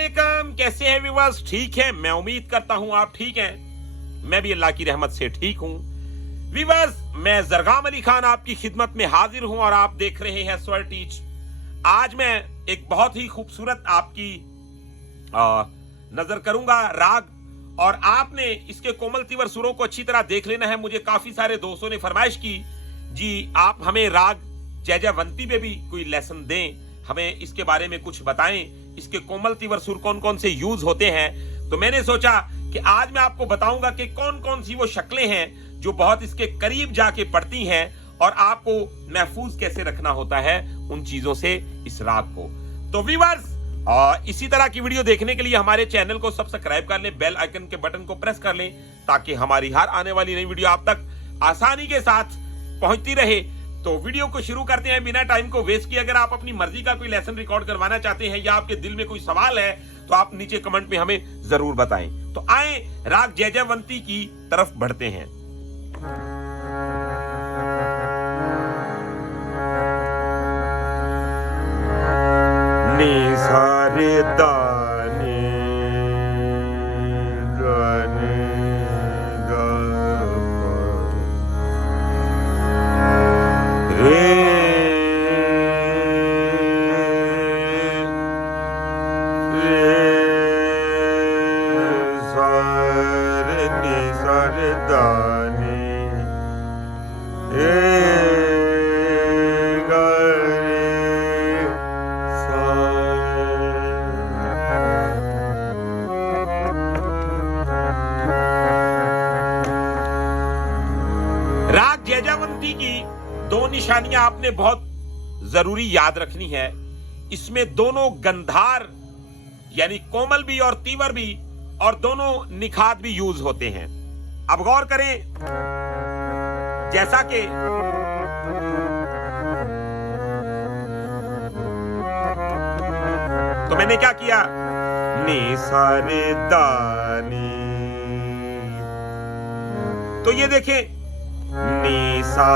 अस्सलामुअलैकुम, कैसे हैं व्यूअर्स? ठीक है, मैं उम्मीद करता हूं आप ठीक हैं। मैं भी अल्लाह की रहमत से ठीक हूं। व्यूअर्स, मैं जरगाम अली खान आपकी खिदमत में हाजिर हूं और आप देख रहे हैं स्वर टीच। आज मैं एक बहुत ही खूबसूरत आपकी नजर करूंगा राग, और आपने इसके कोमल तिवर सुरों को अच्छी तरह देख लेना है। मुझे काफी सारे दोस्तों ने फरमाइश की, जी आप हमें राग जैजयवंती पे भी कोई लेसन दें, हमें इसके बारे में कुछ बताएं, इसके कोमल तिवर सुर कौन कौन से यूज होते हैं। तो मैंने सोचा कि आज मैं आपको बताऊंगा कि कौन कौन सी वो शक्लें हैं जो बहुत इसके करीब जाके पड़ती हैं और आपको महफूज कैसे रखना होता है उन चीजों से इस राग को। तो व्यूअर्स, इसी तरह की वीडियो देखने के लिए हमारे चैनल को सब्सक्राइब कर लें, बेल आइकन के बटन को प्रेस कर लें ताकि हमारी हर आने वाली नई वीडियो आप तक आसानी के साथ पहुंचती रहे। तो वीडियो को शुरू करते हैं बिना टाइम को वेस्ट किए। अगर आप अपनी मर्जी का कोई लेसन रिकॉर्ड करवाना चाहते हैं या आपके दिल में कोई सवाल है तो आप नीचे कमेंट में हमें जरूर बताएं। तो आए राग जैजयवंती की तरफ बढ़ते हैं। नी सारे दाने गाने रे सारे दाने राग जैजयवंती की दो निशानियां आपने बहुत जरूरी याद रखनी है। इसमें दोनों गंधार यानी कोमल भी और तीवर भी और दोनों निखात भी यूज होते हैं। अब गौर करें, जैसा कि तो मैंने क्या किया, नी सारे दानी, तो ये देखें नी सा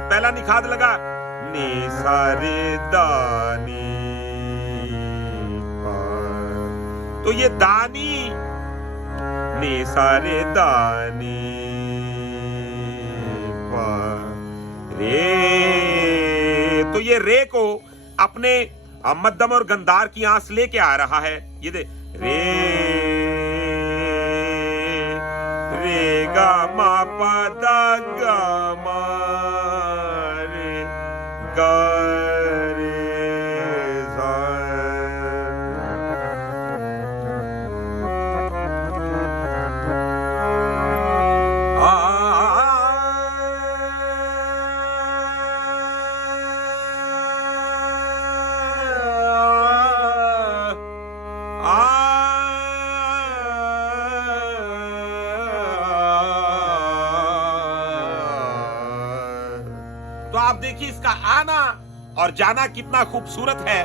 पहला निखात लगा, नी सारे दानी, तो ये दानी नी सारे दानी पा रे, तो ये रे को अपने मध्यम और गंधार की आंस लेके आ रहा है। ये दे रे रे गा मा पा दा गा मा रे गा रे सा, तो आप देखिए इसका आना और जाना कितना खूबसूरत है।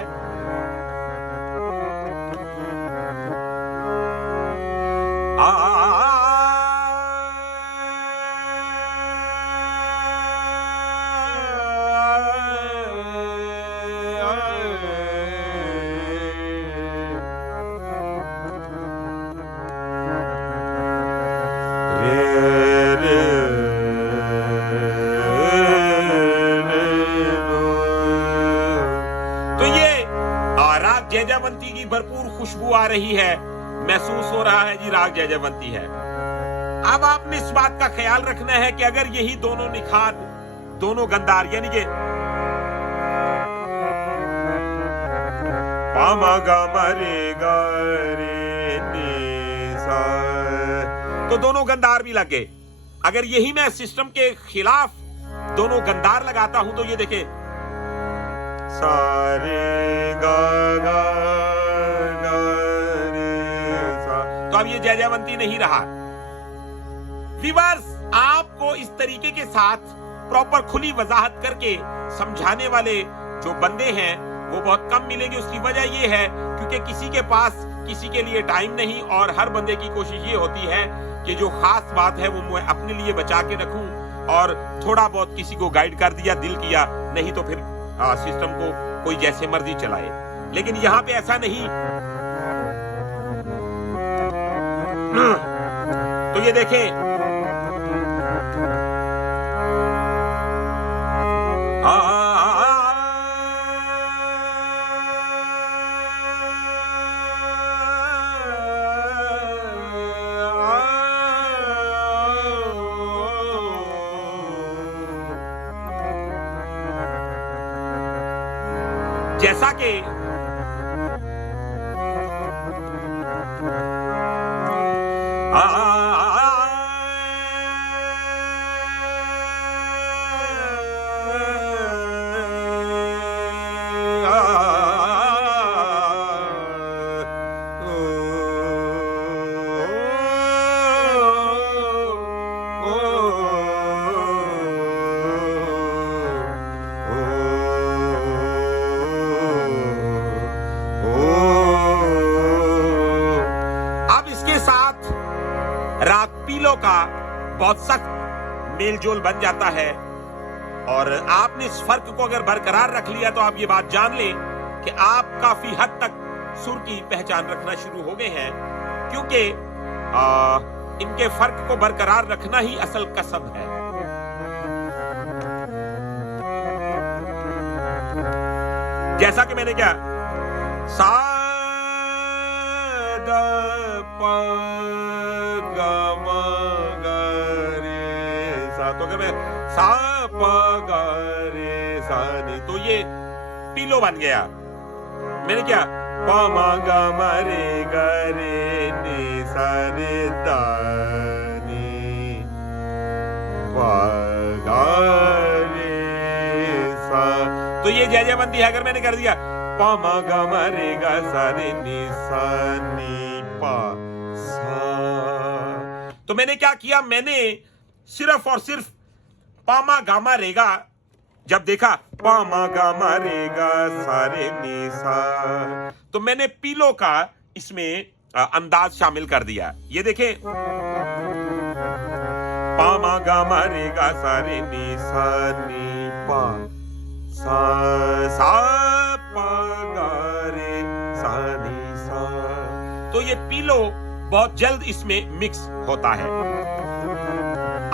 जैजयवंती की भरपूर खुशबू आ रही है, महसूस हो रहा है जी राग जैजयवंती है। अब आपने इस बात का ख्याल रखना है कि अगर यही दोनों निखात, दोनों गंधार यानी कि पामा गा मरे गा रे नी सा, तो दोनों गंधार भी लगे। अगर यही मैं सिस्टम के खिलाफ दोनों गंधार लगाता हूं तो ये देखे सारे गा गा गा रे सा, तो अब ये जैजयवंती नहीं रहा। व्यूअर्स, आपको इस तरीके के साथ प्रॉपर खुली वजाहत करके समझाने वाले जो बंदे हैं वो बहुत कम मिलेंगे। उसकी वजह ये है क्योंकि किसी के पास किसी के लिए टाइम नहीं, और हर बंदे की कोशिश ये होती है कि जो खास बात है वो मैं अपने लिए बचा के रखूं, और थोड़ा बहुत किसी को गाइड कर दिया, दिल किया, नहीं तो फिर सिस्टम को कोई जैसे मर्जी चलाए। लेकिन यहाँ पे ऐसा नहीं, तो ये देखें, जैसा कि अब इसके साथ राग पीलो का बहुत सख्त मेलजोल बन जाता है। और आपने इस फर्क को अगर बरकरार रख लिया तो आप ये बात जान लें कि आप काफी हद तक सुर की पहचान रखना शुरू हो गए हैं, क्योंकि इनके फर्क को बरकरार रखना ही असल कसब है। जैसा कि मैंने क्या सा द प ग म ग रे सा, तो अगर मैं सा प ग रे सा नी, तो ये पीलो बन गया। मैंने क्या प म ग म रे ग रे नी सा रे दा नी प ग रे सा, तो ये जैजाबंदी है। अगर मैंने कर दिया प म ग म रे ग सा रे नी सा नी प सा, तो मैंने क्या किया, मैंने सिर्फ और सिर्फ प म ग म रे गा जब देखा प म ग म रे गा सा रे नी सा, तो मैंने पीलो का इसमें अंदाज शामिल कर दिया। ये देखें, प म ग म रे गा सा रे नी सा नी प सा सा प ग रे सा नी सा, तो ये पीलो बहुत जल्द इसमें मिक्स होता है।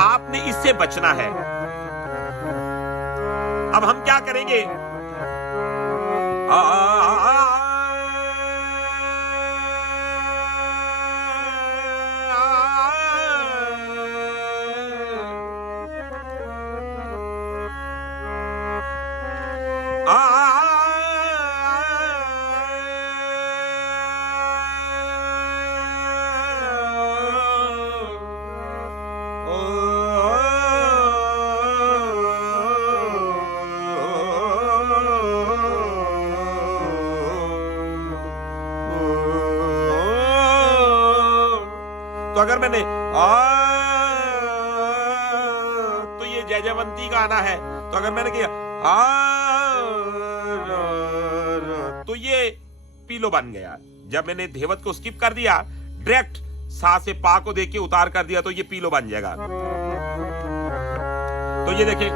आपने इससे बचना है। अब हम क्या करेंगे, तो अगर मैंने तो ये जैजावंती का आना है। तो अगर मैंने किया तो ये पीलो बन गया। जब मैंने धेवत को स्किप कर दिया, डायरेक्ट सा से पा को देख के उतार कर दिया, तो ये पीलो बन जाएगा। तो ये देखिए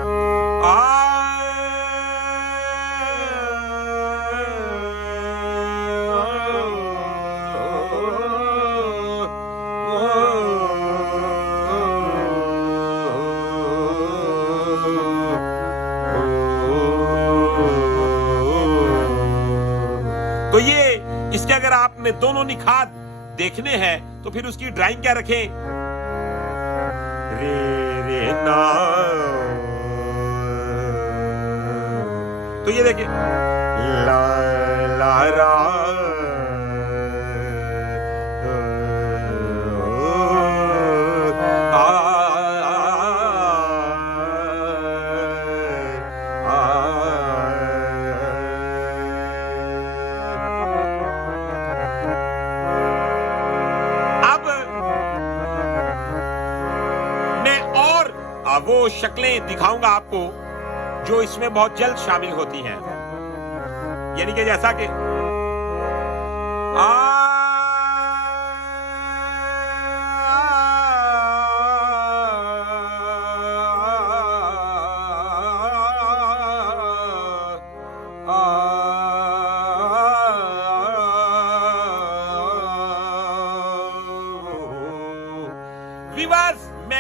तो ये इसके अगर आपने दोनों निखात देखने हैं तो फिर उसकी ड्राइंग क्या रखें, रे रे ना, तो ये देखिए ला ला रा, वो शक्लें दिखाऊंगा आपको जो इसमें बहुत जल्द शामिल होती हैं। यानी कि जैसा कि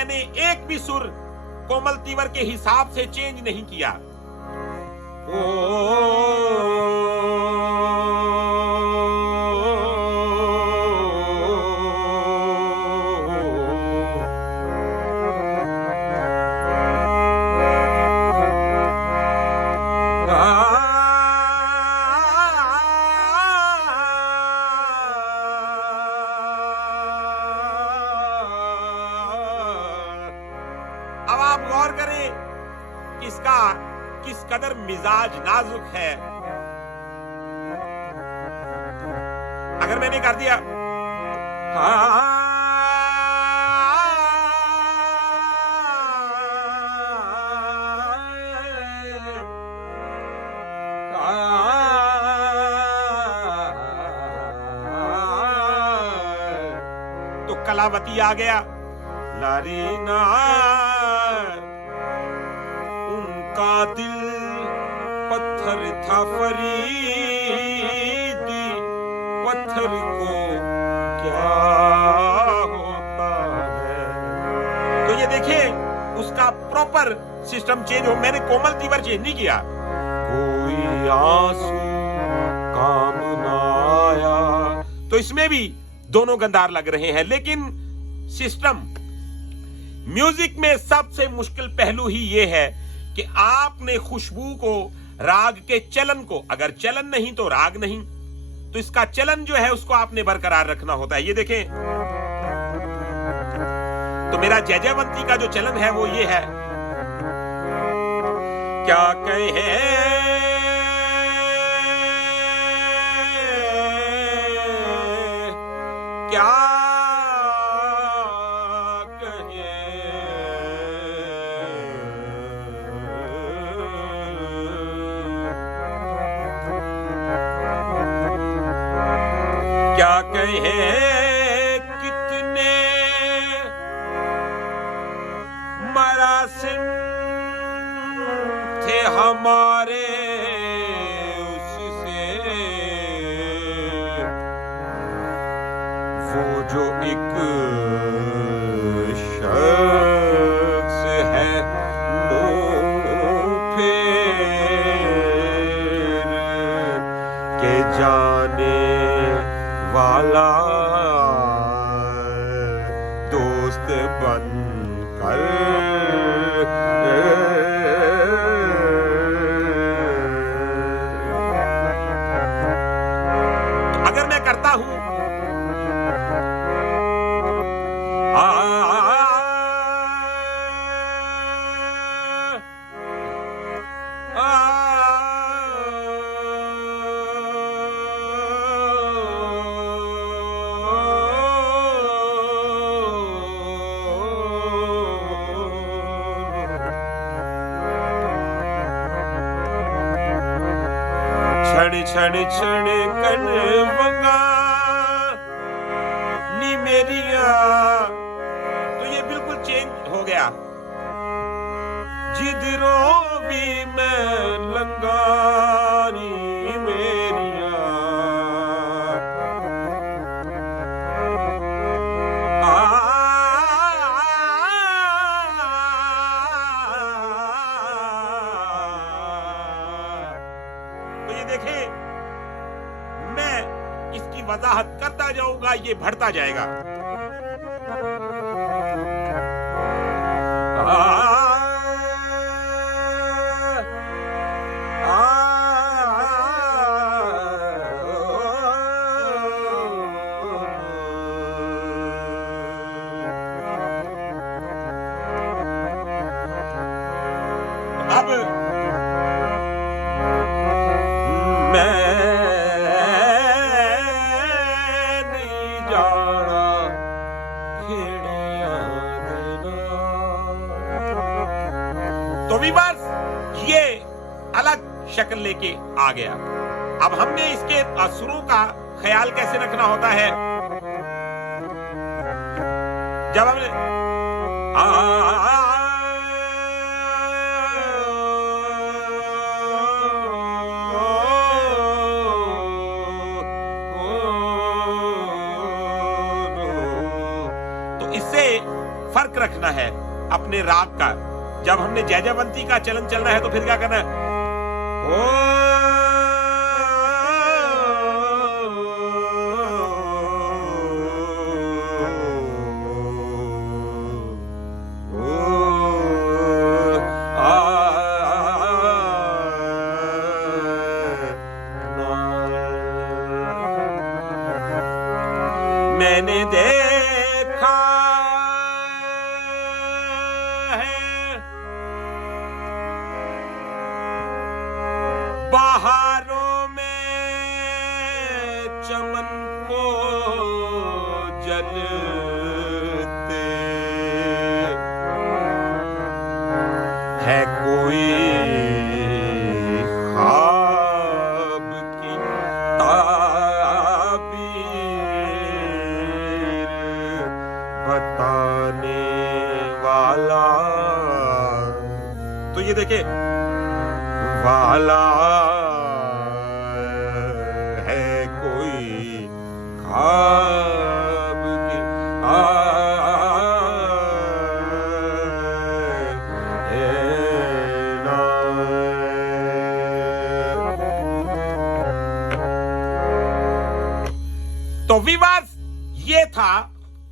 मैंने एक भी सुर कोमल तीवर के हिसाब से चेंज नहीं किया। अब आप गौर करें कि इसका किस कदर मिजाज नाजुक है। अगर मैंने कर दिया तो कलावती आ गया, लारीना उनका दिल पत्थर था, फरीदी पत्थर को क्या होता है। तो ये देखिए उसका प्रॉपर सिस्टम चेंज हो, मैंने कोमल तीवर चेंज नहीं किया। कोई आंसू काम ना आया, तो इसमें भी दोनों गंधार लग रहे हैं। लेकिन सिस्टम म्यूजिक में सबसे मुश्किल पहलू ही यह है कि आपने खुशबू को, राग के चलन को, अगर चलन नहीं तो राग नहीं, तो इसका चलन जो है उसको आपने बरकरार रखना होता है। ये देखें, तो मेरा जयजयवंती का जो चलन है वो ये है, क्या कहे क्या क्या कहे कितने मरासिम थे हमारे उससे, वो जो एक शख्स है मुँह फेर के जाने वाला दोस्त बनकर, अगर मैं करता हूं छड़ छड़ कन वंगा नी मेरिया, तो ये बिल्कुल चेंज हो गया। जिधरो भी मैं लंगानी मेरिया, तो ये देखें, मैं इसकी वजाहत करता जाऊंगा, ये बढ़ता जाएगा। अब मैं नहीं जाना खेड़िया देना, तो भी बस ये अलग शक्ल लेके आ गया। अब हमने इसके असुरों का ख्याल कैसे रखना होता है, जब हमने फर्क रखना है अपने राग का। जब हमने जैजयवंती का चलन चलना है तो फिर क्या करना है? मैंने देखा है बहारों में चमन को जलते, है कोई ख्वाब की बताने वाला। तो ये देखे, वाला है कोई ख्वाब की तो वीवर्स, ये था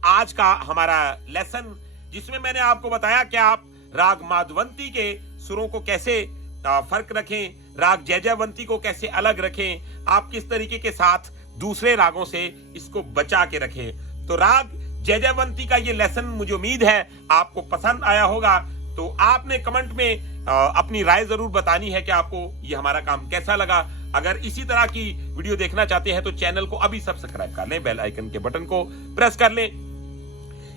आज का हमारा लेसन, जिसमें मैंने आपको बताया कि आप राग माधवंती के सुरों को कैसे फर्क रखें, राग जैजयवंती को कैसे अलग रखें, आप किस तरीके के साथ दूसरे रागों से इसको बचा के रखें। तो राग जैजयवंती का ये लेसन मुझे उम्मीद है आपको पसंद आया होगा। तो आपने कमेंट में अपनी राय जरूर बतानी है कि आपको ये हमारा काम कैसा लगा। अगर इसी तरह की वीडियो देखना चाहते हैं तो चैनल को अभी सब्सक्राइब कर लें, बेल आइकन के बटन को प्रेस कर लें।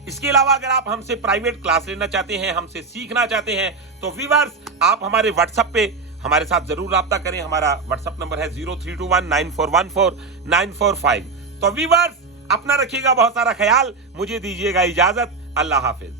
इसके अलावा अगर आप हमसे प्राइवेट क्लास लेना चाहते हैं, हमसे सीखना चाहते हैं, तो व्यूअर्स आप हमारे व्हाट्सएप पे हमारे साथ जरूर राब्ता करें। हमारा व्हाट्सएप नंबर है 032194149445। तो व्यूअर्स अपना रखिएगा बहुत सारा ख्याल, मुझे दीजिएगा इजाजत। अल्लाह हाफिज।